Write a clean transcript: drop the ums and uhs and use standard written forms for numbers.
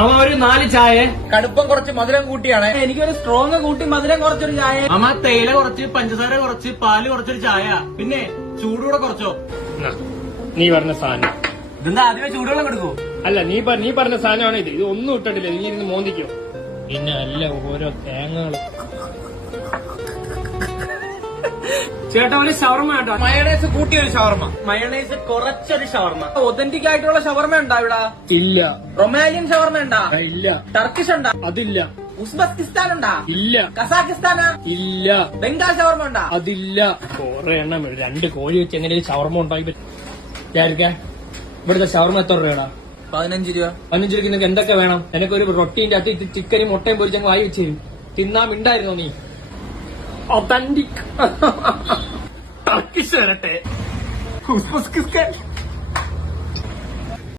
അമ്മ ഒരു 4 ചായ. കടുപ്പം കുറച്ച് മധുരം കൂട്ടിയാണ്. എനിക്കൊരു സ്ട്രോങ് കൂട്ടി മധുരം കുറച്ചൊരു ചായ. അമ്മ തേയില കുറച്ച്, പഞ്ചസാര കുറച്ച്, പാല് കുറച്ചൊരു ചായ. പിന്നെ ചൂടുകൂടെ കുറച്ചോ. നീ പറഞ്ഞ സാധനം ഇതെന്താ ആദ്യമേ ചൂടുവെള്ളം കൊടുക്കോ? അല്ല, നീ പറഞ്ഞ സാധനമാണ് ഇത്. ഇത് ഒന്നും ഇട്ടിട്ടില്ല. നീ ഇരുന്ന് മോന്തിക്കോ. പിന്നെ അല്ല ഓരോ തേങ്ങകള്. ചേട്ടാ ഒരു ഷവർമ കേട്ടോ. മയണൈസ് കൂട്ടിയൊരു ഷവർമ. മയണൈസ് കുറച്ചൊരു ഷവർമ. ഒതന്റിക് ആയിട്ടുള്ള ഷവർമ ഉണ്ടാ ഇവിടെ? ഇല്ല. റൊമാലിയൻ ഷവർമ ഉണ്ടാ? ഇല്ല. ടർക്കിഷ് ഉണ്ടാ? അതില്ല. ഉസ്ബെക്കിസ്ഥാൻ ഉണ്ടാ? ഇല്ല. കസാഖിസ്ഥാനാ? ഇല്ല. ബംഗാൾ ഷവർമ ഉണ്ടാ? അതില്ല. കൊറേ എണ്ണം 2 കോഴി വെച്ച് എങ്ങനെയും ഷവർമ ഉണ്ടാക്കി വിചാരിക്കാൻ. ഇവിടുത്തെ ഷവർമ എത്ര രൂപയാടാ? 15 രൂപ. 15 രൂപയ്ക്ക് നിനക്ക് എന്തൊക്കെ വേണം? എനിക്കൊരു റൊട്ടീന്റെ അകത്ത് ചിക്കനും മുട്ടയും പൊരിച്ചങ്ങ് വായി വെച്ച് തരും. തിന്നാൻ മിണ്ടായിരുന്നോ നീ? ഒതന്റിക് ടർക്കിഷ് വരട്ടെ.